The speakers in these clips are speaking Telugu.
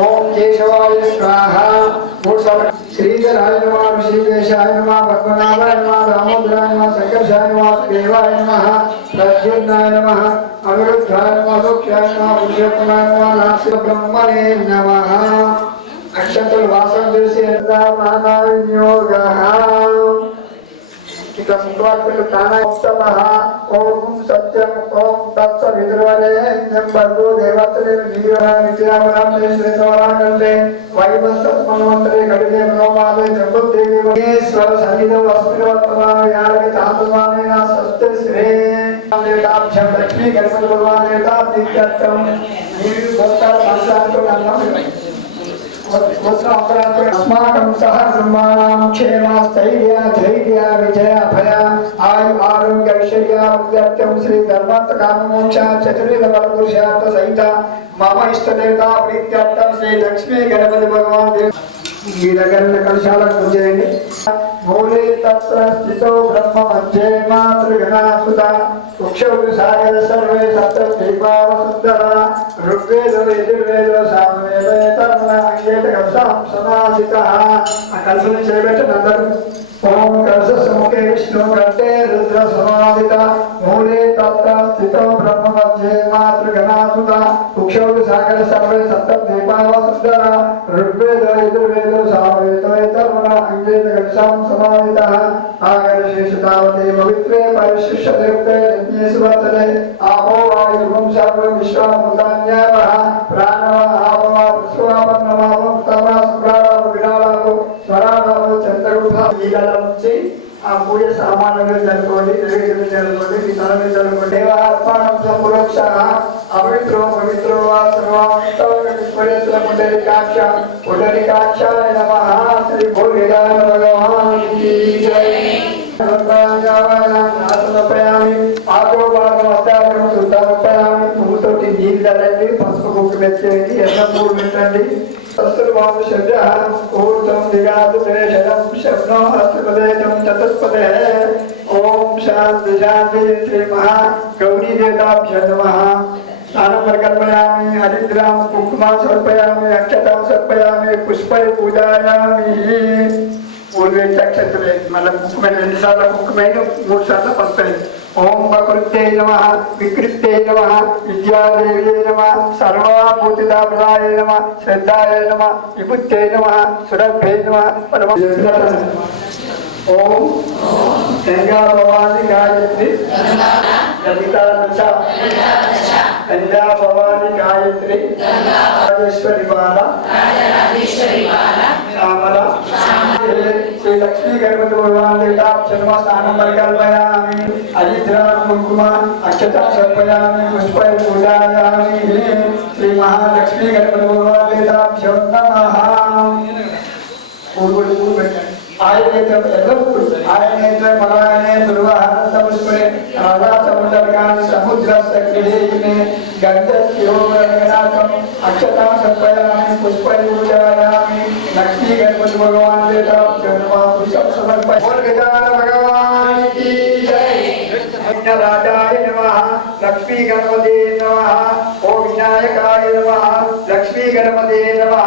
ओम केशवाय स्वाहा श्रीधराय नमः ऋषिकेशाय नमः पद्मनाभाय नमः दामोदराय नमः संकर्षाय नमः देवाय नमः प्रद्युम्नाय नमः अनिरुद्धाय नमः लोक्याय नमः पुरुषोत्तमाय नमः नासिक ब्रह्मणे नमः अक्षतुल वासं दिवसे नानाविनियोगः ओम सत्यम ओम तत्सवितुर्वरेण्यं भर्गो देवस्य धीमहि विद्यावनं श्रेष्ठवराकल्पे वैवस्वत्मन्वन्तरे कटिले मनोमादे जगद्देवी ईश्वर सन्निधौ अस्मिन्वर्तमानो यारके तातुमानेन सत्य श्रे देवताभ्यं लक्ष्मी गणपति भगवान देवता नित्यं निर्भोक्ता संसारको नमः अस्माकं सह ब्रह्माणां क्षेमस्थैर्य धैर्य विजय भय आयु आरोग्य ऐश्वर्याद्यर्थं श्री धर्मार्थ काम मोक्ष चतुर्विध पुरुषार्थ सहित मम इष्ट देवता प्रीत्यर्थं श्री लक्ष्मी गणपति भगवान देव गिरगण कलशाला पूजयन्ति मूले तत्र स्थितो ब्रह्म मध्ये मातृगणासुता वृक्षौ सागर सर्वे सप्त दीपावसुन्दरा ऋग्वेदो यजुर्वेदो सामवेदो तर्मण अंगेत कलशां समासितः कलशं चेबेटनंदर ओम कलश समुखे विष्णु कंठे रुद्र समादिता मूले तत्र स्थितो ब्रह्म मध्ये मातृगणासुता वृक्षौ सागर सर्वे सप्त दीपावसुन्दरा ऋग्वेदो यजुर्वेदो सामवेदो तर्मण अंगेत कलशां समादितः आगर्षेषतावते पवित्रे परिशिष्यते यज्ञेश्वरतले आपो वायुर्वं सर्वं विश्वामुदान्यावः प्राणव आपवा विश्वावन्नमावं तमा सुप्राणाव विनालावो स्वराणावो चन्द्रगुप्ता लीलालंचे आ पूजे सामान्य जलकोटि नैवेद्य जलकोटि वितरण जलकोटि देवार्पणं संपुरोक्षः अवित्रो पवित्रो वा सर्वान्तरपुण्डरीकाक्षाय नमः श्री भोलेनाथ भगवान की जय समर्पयामि आगो भागवतारं सुतापयामि भूतोटी नील जलंడి పసుపు కుంకుమ వేయండి ఎర్ర పూలు పెట్టండి सर्वां शब्दः ऊर्ध्वं दिगातु प्रेषणं शब्दं हस्तपदेशं चतुष्पदे ओम शांति शांति श्री महा गौरी देवताभ्यो नमः स्नानं प्रकल्पयामि हरिद्रां कुङ्कुमं समर्पयामि अक्षतां समर्पयामि पुष्पै पूजयामि पूर्वे चक्षत्रे मतलब कुकुमे निसाला कुकुमे मूड साला पत्ते ओम भगवते नमः विकृते नमः विद्यादेवी नमः सर्वभूतिदाभ्राय नमः श्रद्धाय नमः विभुते नमः सुरभ्ये नमः परम ओम गंगा भवानी गायत्री ललिता दशा गंगा भवानी गायत्री राजेश्वरी बाला श्यामला श्री लक्ष्मी गणपति भगवान देवता जन्म स्नानं परिकल्पयामि हरिद्रा कुंकुम अक्षता समर्पयामि पुष्पै पूजयामि श्री महालक्ष्मी गणपति भगवान देवताभ्यो नमः आयनेत्र मलायने दुर्वाहनपुष्पे राधासमुद्रकान् समुद्रसक्रियेने गन्धस्योगनाथम् अक्षतां समर्पयामि पुष्पै पूजयामि लक्ष्मी गणपति भगवान देवताभ्यो नमः पुष्पं समर्पयामि बोल गजानन भगवान की जय विघ्नराजाय नमः लक्ष्मी गणपते नमः ओम विनायकाय नमः लक्ष्मी गणपते नमः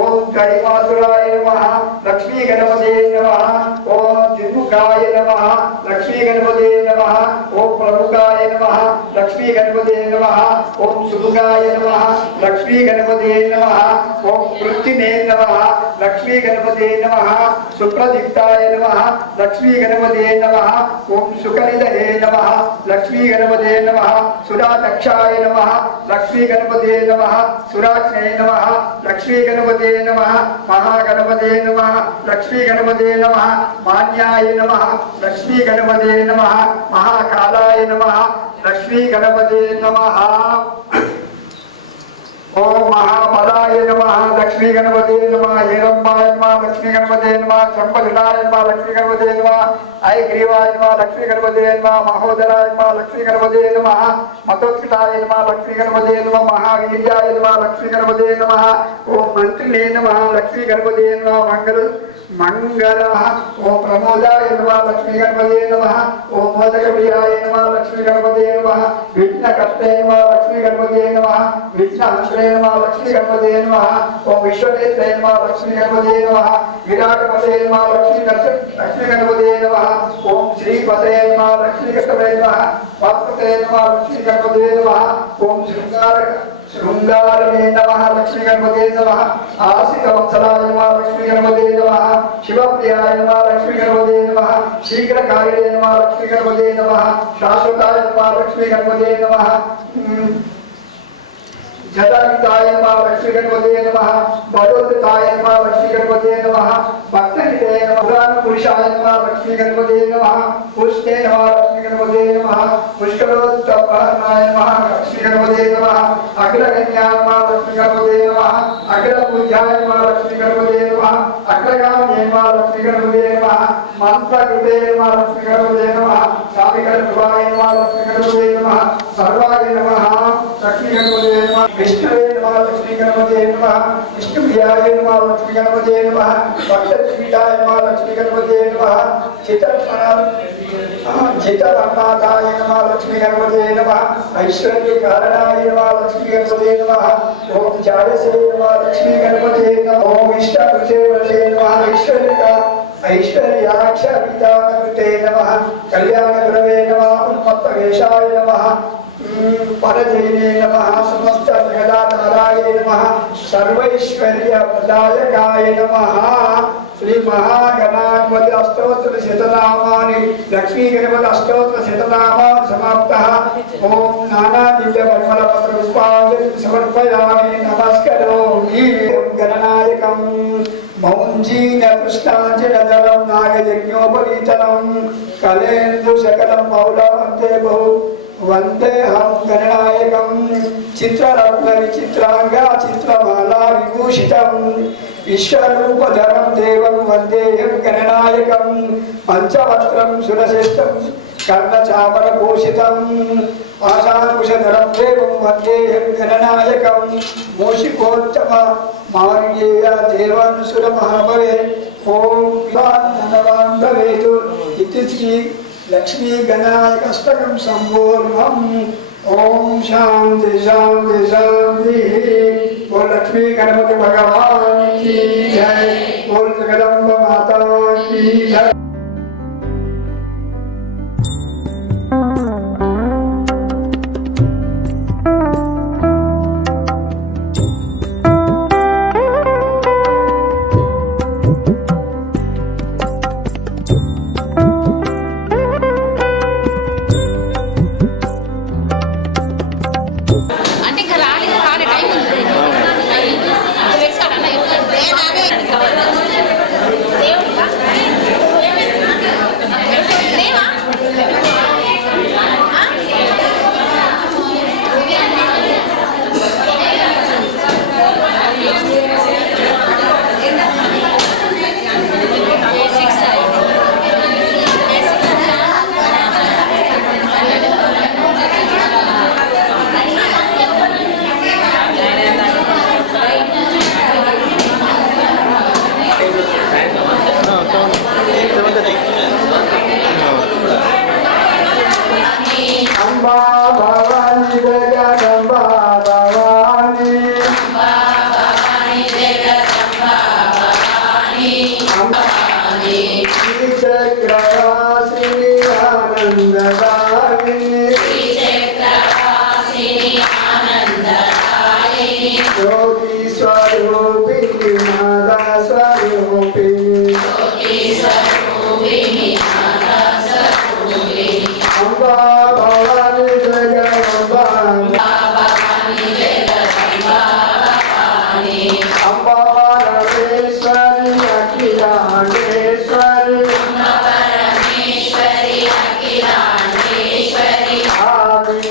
ओम कैमातुराय नमः लक्ष्मी गणपते नमः ओम जिन्मुखाय नमः लक्ष्मी गणपते नमः ओम प्रमुखाय नमः लक्ष्मी गणपते नमः ओम सुमुखाय नमः लक्ष्मी गणपते नमः ओम कृत्तिने नमः लक्ष्मी गणपते नमः सुप्रदीप्ताय नमः लक्ष्मी गणपते नमः ओम सुकनिधये नमः लक्ष्मी गणपते नमः सुरादक्षाय नमः लक्ष्मी गणपते नमः सुराक्षे नमः लक्ष्मी गणपते नमः महागणपते नमः लक्ष्मी गणपते नमः मान्याय नमः लक्ष्मी गणपते नमः महाकालाय नमः लक्ष्मी गणपते नमः ओम महाबलाय नमः लक्ष्मी गणपते नमः हेरंबाय नमः लक्ष्मी गणपते नमः चंपजटाय नमः लक्ष्मी गणपते नमः ऐग्रीवाय नमः लक्ष्मी गणपते नमः महोदराय नमः लक्ष्मी गणपते नमः मतोत्कटाय नमः लक्ष्मी गणपते नमः महावीर्याय नमः लक्ष्मी गणपते नमः ओम मंत्रिणे नमः लक्ष्मी गणपते नमः मंगलः ओम प्रमोदाय नमः लक्ष्मी गणपते नमः ओम मोदकप्रियाय नमः लक्ष्मी गणपते नमः विघ्नकर्ते नमः लक्ष्मी गणपते नमः विघ्नहस्ते नमः लक्ष्मी गणपते नमः ओम विश्वनेत्रे नमः लक्ष्मी गणपते नमः विराटपते नमः लक्ष्मी गणपते नमः ओम श्रीपते नमः लक्ष्मी गणपते नमः पार्वते नमः लक्ष्मी गणपते नमः ओम शृंगारणे नमः लक्ष्मी गणपते नमः आसितवत्सलाय नमः लक्ष्मी गणपते नमः शिवप्रियाय नमः लक्ष्मी गणपते नमः शीघ्रकारिणे नमः लक्ष्मी गणपते नमः शाश्वताय नमः लक्ष्मी गणपते नमः जटायुताय नमः लक्ष्मी गणपते नमः बलोदिताय नमः लक्ष्मी गणपते नमः भक्तहिते नमः पुराणपुरुषाय नमः लक्ष्मी गणपते नमः पुष्टे नमः लक्ष्मी गणपते नमः पुष्करोत्तपहरणाय नमः लक्ष्मी गणपते नमः अग्रगण्याय नमः लक्ष्मी गणपते नमः अग्रपूज्याय नमः लक्ष्मी गणपते नमः अग्रगामिने नमः लक्ष्मी गणपते नमः मंत्रकृते नमः लक्ष्मी गणपते नमः साविकल्पाय नमः लक्ष्मी गणपते नमः सर्वाय नमः लक्ष्मी गणपते नमः विष्णुवे नमः लक्ष्मी गणपते नमः विष्णुप्रियाय नमः लक्ष्मी गणपते नमः भक्तपीठाय नमः लक्ष्मी गणपते नमः चित्तवर्णादाय नमः लक्ष्मी गणपते नमः ऐश्वर्यकारणाय नमः लक्ष्मी गणपते नमः ओम जायसे नमः लक्ष्मी गणपते नमः ओम इष्टकृते नमः ऐश्वर्याक्षरिताकृते नमः कल्याणगुरवे नमः उन्मत्तवेशाय नमः परजैने नमः समस्त जगदाधाराय नमः सर्वैश्वर्य प्रदायकाय नमः श्री महागणाधिपति अष्टोत्तर शतनामानि लक्ष्मी गणपति अष्टोत्तर शतनामानि समाप्तः ओम नानाविध परिमल पत्र पुष्पांजलि समर्पयामि नमस्करोमि गणनायकं मौञ्जीन कृष्णाञ्जनधरं नागयज्ञोपवीतनं कलेन्दु सकलं मौलवन्ते बहु वंदे हम गणनायकं चित्ररत्न विचित्रांगा चित्रमाला विभूषितं विश्वरूपधरं देवं वंदेहं गणनायकं पंचवक्त्रं सुरश्रेष्ठं कर्णचामरभूषितं आशाकुशधरं देवं वंदेहं गणनायकं मूषिकोत्तम मार्गेय देवानुसुरमहाभवे ओम धनवान् भवेतु इति श्री लक्ष्मी गणनायकष्टकं संपूर्णम् ओम शांति शांति शांति बोल लक्ष्मी गणपति भगवान की जय बोल जगदम्ब माता की जय।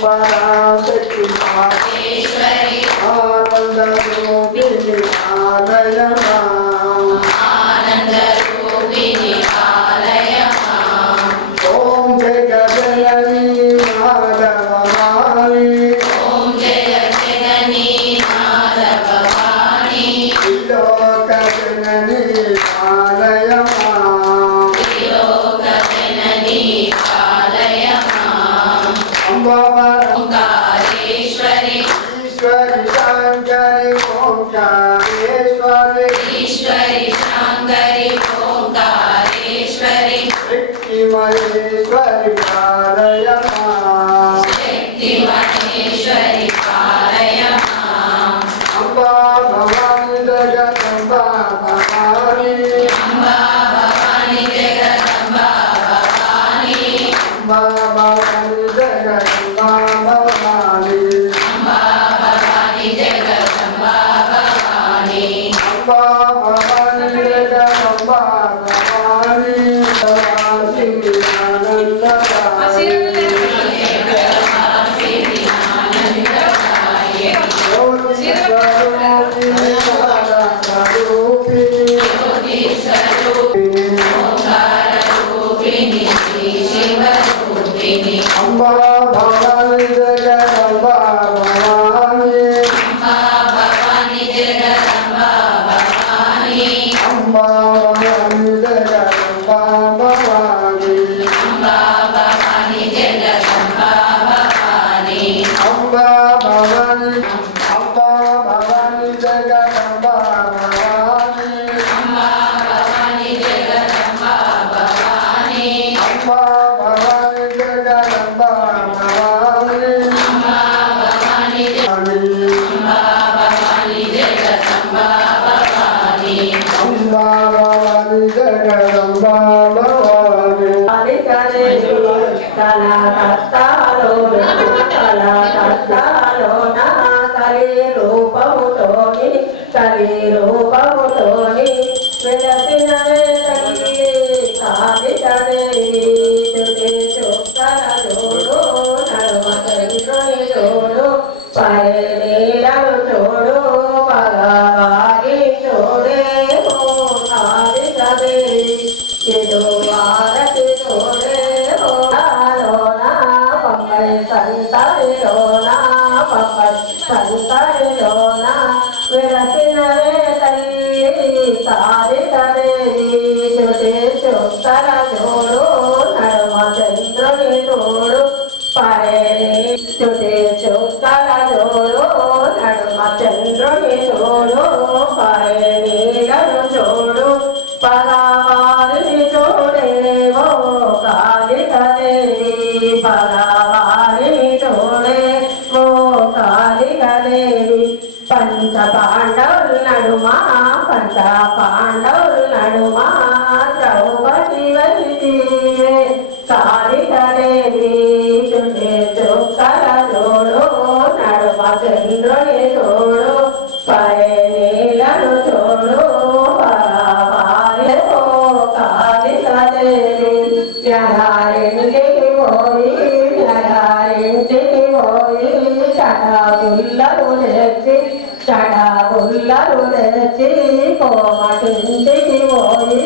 पराशक्ति आनंद महेश्वरी पालय मां शक्ति महेश्वरी पालय मां अम्बा भवानी जगदम्बा भवानी अम्बा भवानी जगदम्बा भवानी अम्बा भवानी जगदम्बा भवानी अम्बा भवानी जगदम्बा भवानी अम्बा भवानी जगदम्बा भवानी अम्बा भवानी जगदम्बा भवानी अम्बा भवानी जगदम्बा भवानी अम्बा भवानी जगदम्बा भवानी अम्बा भवानी जगदम्बा भवानी अम्बा भवानी अम्बा भवानी जगदम्बा भवानी अम्बा भवानी जगदम्बा भवानी अम्बा भवानी जगदम्बा भवानी अम्बा भवानी अम्बा भवानी जगदम्बा भवानी अम्बा भवानी जगदम्बा भवानी हरि करे कला तत्तालो ना करे रूपमुतोनि करे रूपमुतोनि वेदसिन वेदगी साधितने तुते चुक्कर जोड़ो नर्मदि जोड़ो पाए नीरव जोड़ो भगवानी जोड़े हो साधितने ये दो आरती जोड़े हो लोना पंगल संतर लोना पंगल संतर लोना विरसिन वेदगी साधितने तुते चुक्कर जोड़ो नर्मचंद्रनि जोड़ो पाए तुते चुक्कर जोड़ो नर्मचंद्रनि जोड़ो पाए नीरव जोड़ो भगवानी जोड़े वो कालिकदेवी भगवानी जोड़े वो कालिकदेवी पंच पांडव नडुमा पंच पांडव नडुमा द्रौपदी वैदिवे कालिकदेवी तुझे चुक्कर जोड़ो नडुमा चंद्रनि जोड़ो पाए नीलन जोड़ो भगवानी हो कालिकदेवी व्याहारिण्यि होई चढ़ा गुल्लरुदेची कोमटिंटिकी होई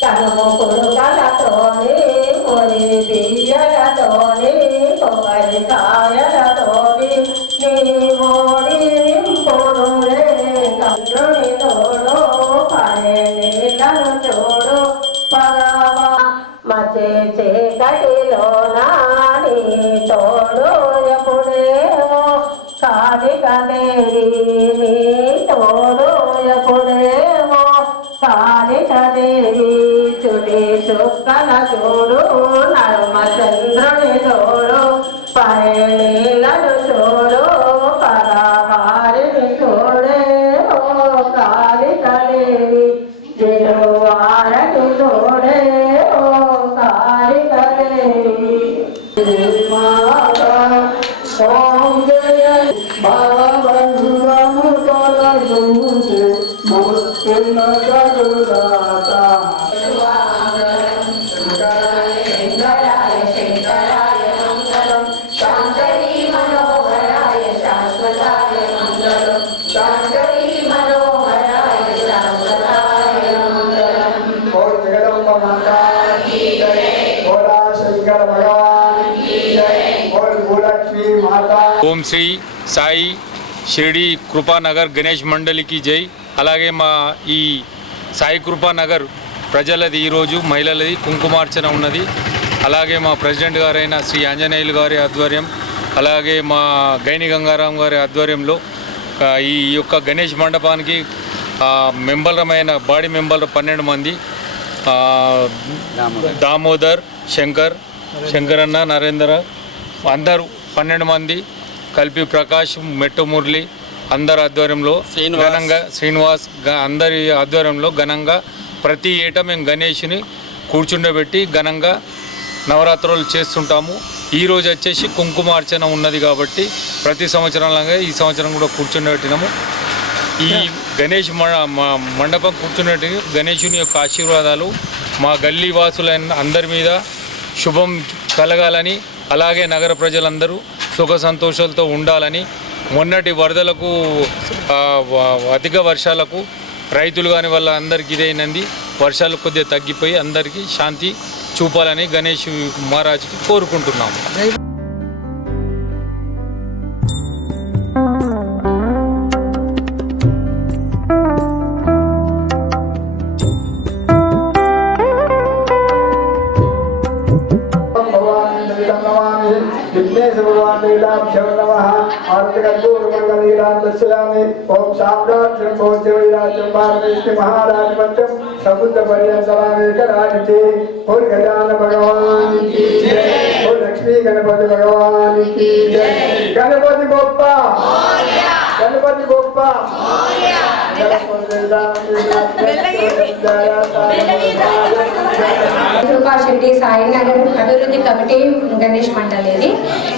कनुमुकुడు కలతోని పొడి బియ్యలతోని కొబ్బరికాయలతోని నీ ఓడి నింపుడులే చంద్రుని తోడు పడే నీళ్ళను చూడు పరమా మచే చీకటిలోన నీ తోడు ఎప్పుడేమో కాళికదేవి నీ తోడు ఎప్పుడేమో కాళికదేవి చుడి చుక్కల చూడు నర్మచంద్రుని చూడు పైనీలను చూడు పరవారిని చూడే ఓ కాళికదేవి జయవారకి చూడే ఓ కాళికదేవి ఓం జయ భగవంతము తొలగించే ముక్తిన జగుదాత సాయి షిరిడి కృపానగర్ గణేష్ మండలికి జై. అలాగే మా ఈ సాయి కృపానగర్ ప్రజలది ఈరోజు మహిళలది కుంకుమార్చన ఉన్నది. అలాగే మా ప్రెసిడెంట్ గారైన శ్రీ ఆంజనేయులు గారి ఆధ్వర్యం, అలాగే మా గైని గంగారాం గారి ఆధ్వర్యంలో ఈ యొక్క గణేష్ మండపానికి మెంబర్లమైన బాడీ మెంబర్లు 12 మంది, దామోదర్, శంకరన్న, నరేంద్ర అందరూ 12 మంది కలిపి, ప్రకాష్, మెట్టు మురళి అందరి ఆధ్వర్యంలో ఘనంగా, శ్రీనివాస్ అందరి ఆధ్వర్యంలో ఘనంగా ప్రతి ఏటా మేము గణేష్ని కూర్చుండబెట్టి ఘనంగా నవరాత్రులు చేస్తుంటాము. ఈరోజు వచ్చేసి కుంకుమార్చన ఉన్నది కాబట్టి ప్రతి సంవత్సరంలాగా ఈ సంవత్సరం కూడా కూర్చుండబెట్టినాము. ఈ గణేష్ మండపం కూర్చున్నట్టు గణేషుని యొక్క ఆశీర్వాదాలు మా గల్లీ వాసులైన అందరి మీద శుభం కలగాలని, అలాగే నగర ప్రజలందరూ సుఖ సంతోషాలతో ఉండాలని, మొన్నటి వరదలకు అధిక వర్షాలకు రైతులు కాని వాళ్ళ అందరికీ ఇదైనంది, వర్షాలు కొద్దిగా తగ్గిపోయి అందరికీ శాంతి చూపాలని గణేష్ మహారాజ్కి కోరుకుంటున్నాము. विघ्नेश भगवान लीलाभ्यं नमः। आर्तकर्पूरमण्डलीलां दर्शयामि। ओम साम्राज्यं भोज्यवैराज्यं भारतस्य महाराजपत्यं समुद्रपर्यन्तरामेकराजिते। और गजानन भगवान की जय। और लक्ष्मी गणपति भगवान की जय। गणपति बप्पा मोरया। गणपति बप्पा मोरया। కృపా షిరిడి సాయినగర్ అభివృద్ధి కమిటీ గణేష్ మండలి ఇది.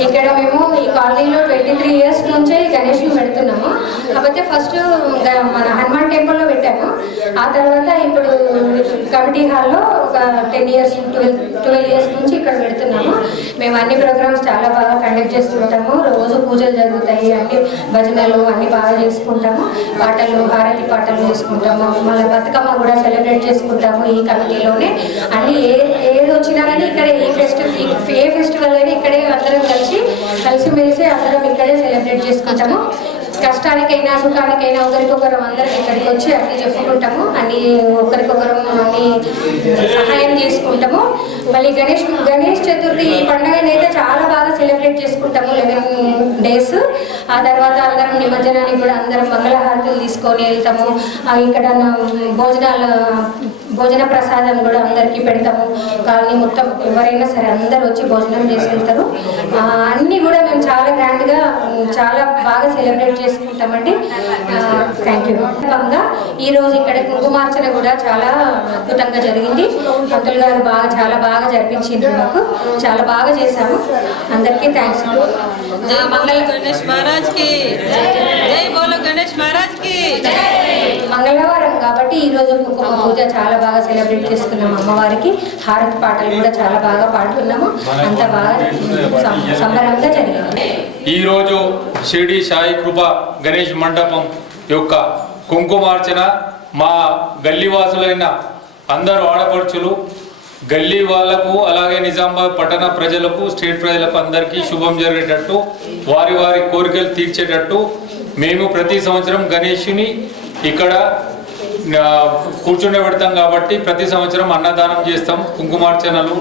ఇక్కడ మేము ఈ కాలనీలో 23 years నుంచే గణేష్ని పెడుతున్నాము. కాకపోతే ఫస్ట్ మన హనుమాన్ టెంపుల్లో పెట్టాము. ఆ తర్వాత ఇప్పుడు కమిటీ హాల్లో ఒక 10 years 12 years నుంచి ఇక్కడ పెడుతున్నాము. మేము అన్ని ప్రోగ్రామ్స్ చాలా బాగా కండక్ట్ చేస్తుంటాము. రోజు పూజలు జరుగుతాయి, అన్ని భజనలు అన్ని బాగా చేసుకుంటాము. పాటలు, హారతి పాటలు చేసుకుంటాము. మళ్ళీ బతుకమ్మ కూడా సెలబ్రేట్ చేసుకుంటాము ఈ కమిటీలోనే. అన్ని ఏది వచ్చినా కానీ ఇక్కడే ఏ ఫెస్టివల్ అయినా ఇక్కడే అందరం కలిసిమెలిసి అందరం ఇక్కడే సెలబ్రేట్ చేసుకుంటాము. కష్టానికైనా సుఖానికైనా ఒకరికొకరం అందరం ఇక్కడికి వచ్చి అన్ని చెప్పుకుంటాము, అన్ని ఒకరికొకరం అన్ని సహాయం చేసుకుంటాము. మళ్ళీ గణేష్ చతుర్థి ఈ పండుగనైతే చాలా బాగా సెలబ్రేట్ చేసుకుంటాము 11 days. ఆ తర్వాత అందరం నిమజ్జనానికి కూడా అందరం మంగళహారతులు తీసుకొని వెళ్తాము. ఇక్కడ భోజన ప్రసాదం కూడా అందరికీ పెడతాము. కాలనీ మొత్తం ఎవరైనా సరే అందరు వచ్చి భోజనం చేసి వెళ్తారు. అన్నీ కూడా మేము చాలా గ్రాండ్గా చాలా బాగా సెలబ్రేట్ చేసుకుంటామండి. Thank you. ఈరోజు ఇక్కడ కుంకుమార్చన కూడా చాలా అద్భుతంగా జరిగింది. పంతులు గారు చాలా బాగా జరిపించిండ్రు. మాకు చాలా బాగా చేశాము. అందరికీ థ్యాంక్స్. గణేష్ మహారాజ్ కి జై బోలో గణేష్ మహారాజ్ కి. మంగళవారం కాబట్టి ఈరోజు కుంకుమ పూజ చాలా బాగా సెలబ్రేట్ చేసుకున్నాము. అమ్మవారికి హారతి పాటలు కూడా చాలా బాగా పాడుకున్నాము. అంత బాగా సంబరంగా జరిగింది. ఈరోజు షిరిడి సాయి కృప గణేష్ మండపం యొక్క కుంకుమార్చన మా గల్లీవాసులైన అందరూ ఆడపడుచులు, గల్లీ వాళ్లకు, అలాగే నిజామాబాద్ పట్టణ ప్రజలకు, స్టేట్ ప్రజలకు అందరికీ శుభం జరిగేటట్టు, వారి వారి కోరికలు తీర్చేటట్టు మేము ప్రతి సంవత్సరం గణేషుని ఇక్కడ కూర్చుండబెడతాం కాబట్టి ప్రతి సంవత్సరం అన్నదానం చేస్తాం. కుంకుమార్చనలు,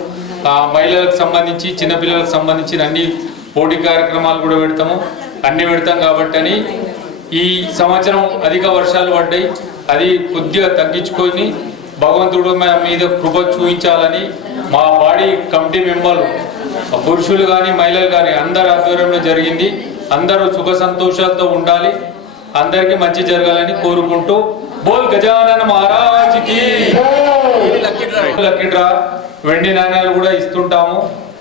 మహిళలకు సంబంధించి, చిన్నపిల్లలకు సంబంధించిన అన్ని పోటీ కార్యక్రమాలు కూడా పెడతాము. అన్నీ పెడతాం కాబట్టి అని ఈ సంవత్సరం అధిక వర్షాలు పడ్డాయి. అది కొద్దిగా తగ్గించుకొని భగవంతుడు మీద కృప చూపించాలని మా బాడీ కమిటీ మెంబర్లు, పురుషులు కానీ మహిళలు కానీ అందరి ఆధ్వర్యంలో జరిగింది. అందరూ సుఖ సంతోషాలతో ఉండాలి, అందరికీ మంచి జరగాలని కోరుకుంటూ బోల్ గజానన మహారాజ్కి లక్కీ డ్రా వెండి నాణ్యాలు కూడా ఇస్తుంటాము.